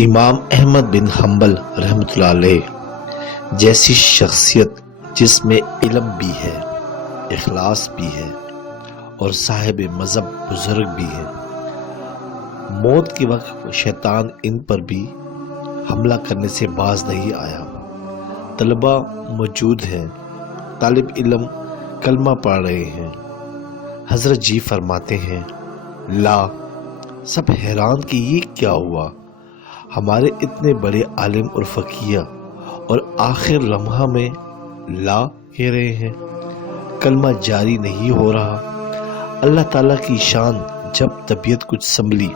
इमाम अहमद बिन हम्बल रहमतुल्लाह अलैह जैसी शख्सियत जिसमें इल्म भी है, इखलास भी है और साहिब मज़हब बुजुर्ग भी है। मौत के वक्त शैतान इन पर भी हमला करने से बाज नहीं आया। तलबा मौजूद हैं, तालिब इल्म कलमा पढ़ रहे हैं। हजरत जी फरमाते हैं, ला सब हैरान कि ये क्या हुआ, हमारे इतने बड़े आलिम और फ़कीह और आखिर लम्हा में ला कह रहे हैं, कलमा जारी नहीं हो रहा। अल्लाह ताला की शान जब तबीयत कुछ संभली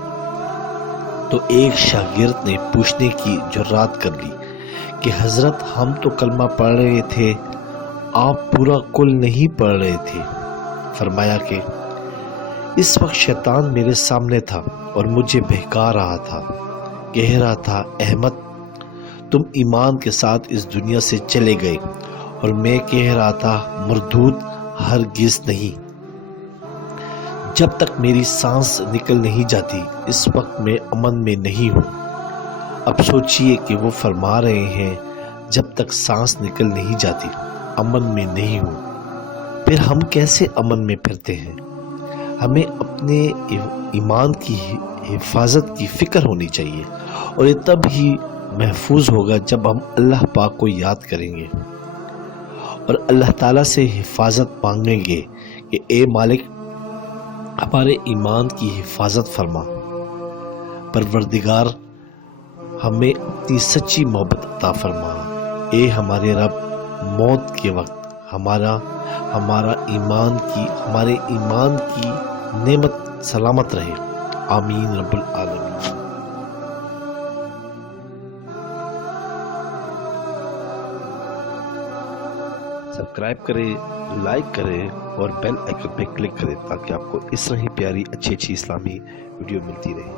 तो एक शागिर्द ने पूछने की जुर्रात कर ली कि हजरत हम तो कलमा पढ़ रहे थे, आप पूरा कुल नहीं पढ़ रहे थे। फरमाया कि इस वक्त शैतान मेरे सामने था और मुझे बहका रहा था, कह रहा था, अहमद तुम ईमान के साथ इस दुनिया से चले गए, और मैं कह रहा था मरदूद हरगिज़ नहीं। जब तक मेरी सांस निकल नहीं जाती इस वक्त मैं अमन में नहीं हूँ। अब सोचिए कि वो फरमा रहे हैं जब तक सांस निकल नहीं जाती अमन में नहीं हूँ, फिर हम कैसे अमन में फिरते हैं? हमें अपने ईमान की हिफाजत की फ़िक्र होनी चाहिए, और ये तब ही महफूज होगा जब हम अल्लाह पाक को याद करेंगे और अल्लाह ताला से हिफाजत मांगेंगे कि ए मालिक हमारे ईमान की हिफाजत फरमा। परवरदिगार हमें अपनी सच्ची मोहब्बत अता फरमा। ए हमारे रब, मौत के वक्त हमारे ईमान की नेमत सलामत रहे। आमीन रब्बुल आलमीन। सब्सक्राइब करें, लाइक करें और बेल आइकन पे क्लिक करें ताकि आपको इस तरह ही प्यारी अच्छी इस्लामी वीडियो मिलती रहे।